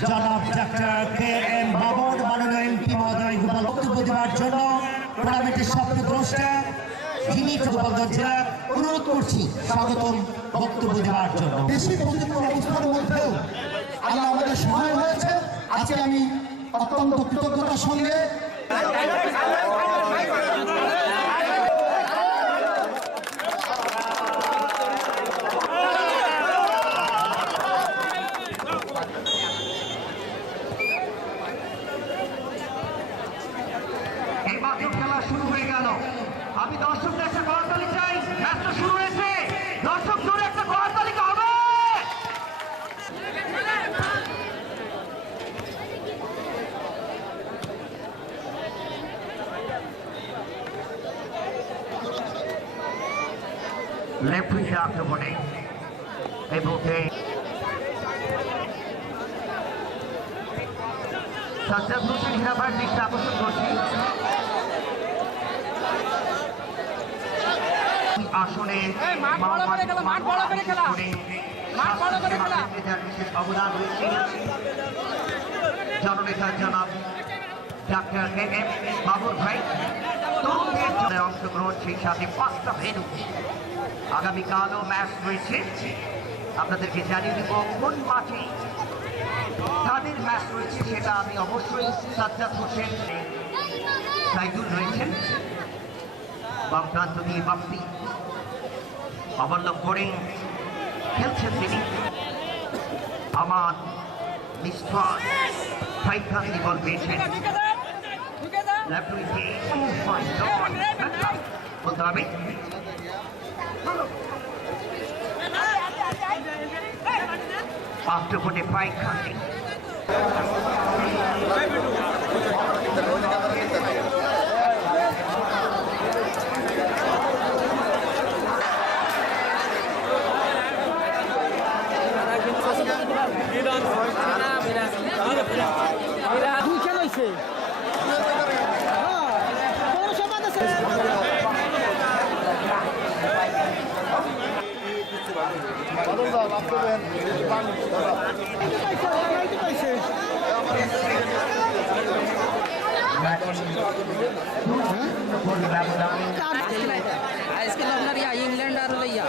জনাব doctor K M Babur মাননীয় MP মহোদয় গোপাল বক্তব্য দেওয়ার জন্য টুর্নামেন্টের সবচেয়ে দ্রষ্টা যিনি গোপালগঞ্জ জেলা অনুরোধ করছি স্বাগতম বক্তব্য দেওয়ার জন্য। বেশি প্রতিকূল অবস্থার মধ্যেও আল্লাহ আমাদের সহায় হয়েছে। আজকে আমি অত্যন্ত কৃতজ্ঞতার সঙ্গে খেলা শুরু হয়ে গেল। আমি দর্শকদের একটা করতালি চাই। ম্যাচটা শুরু হয়েছে, দর্শক জোরে একটা করতালি হবে। লেফট উইকে আক্রমণে এই মুহূর্তে সাজ্জাদ হোসেন হীরাবার দৃষ্টি আকর্ষণ করছি। আসলে বিশেষ অবদান রয়েছে জননেতা জনাব ডাক্তার কে এম বাবর ভাই। তরুণদের জন্য অংশগ্রহণ, সেই সাথে 5টা ভেন্যু আগামীকালও ম্যাচ রয়েছে। আপনাদেরকে জানিয়ে দেব কোন মাঠে তাদের ম্যাচ রয়েছে, সেটা আমি অবশ্যই। সাজ্জাদ হোসেন সাইদুল রয়েছেন, বাম প্রান্ত দিয়ে বাপ্পি অবলম্বন করে খেলছেন তিনি। আমার নিষ্পাত ফাইখানি বল পেয়েছেন বলতে হবে। After 45 counting. আজকে আপনার ইংল্যান্ড আর লইয়া